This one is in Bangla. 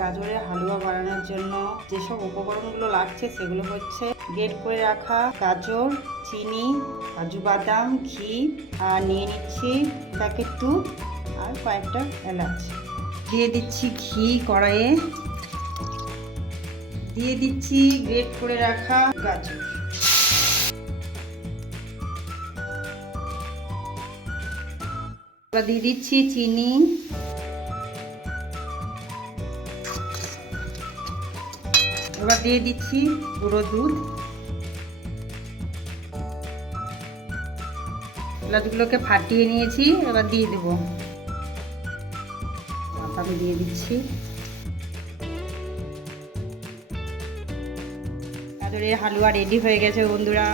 গাজরের হালুয়া বানানোর জন্য যেসব উপকরণগুলো লাগছে সেগুলো হচ্ছে গ্রেট করে রাখা গাজর, চিনি, কাজু বাদাম, ঘি, আর নিয়ে নিচ্ছি প্যাকেট দুধ আর কয়েকটা এলাচ। দিয়ে দিচ্ছি ঘি কড়াইয়ে, দিয়ে দিচ্ছি গ্রেট করে রাখা গাজর, এবার দিয়ে দিচ্ছি চিনি, এবার দিয়ে দিচ্ছি গুঁড়ো দুধ। এলাচগুলোকে ফাটিয়ে নিয়েছি, এবার দিয়ে দেবো। আমি দিয়ে দিচ্ছি। গাজরের হালুয়া রেডি হয়ে গেছে বন্ধুরা।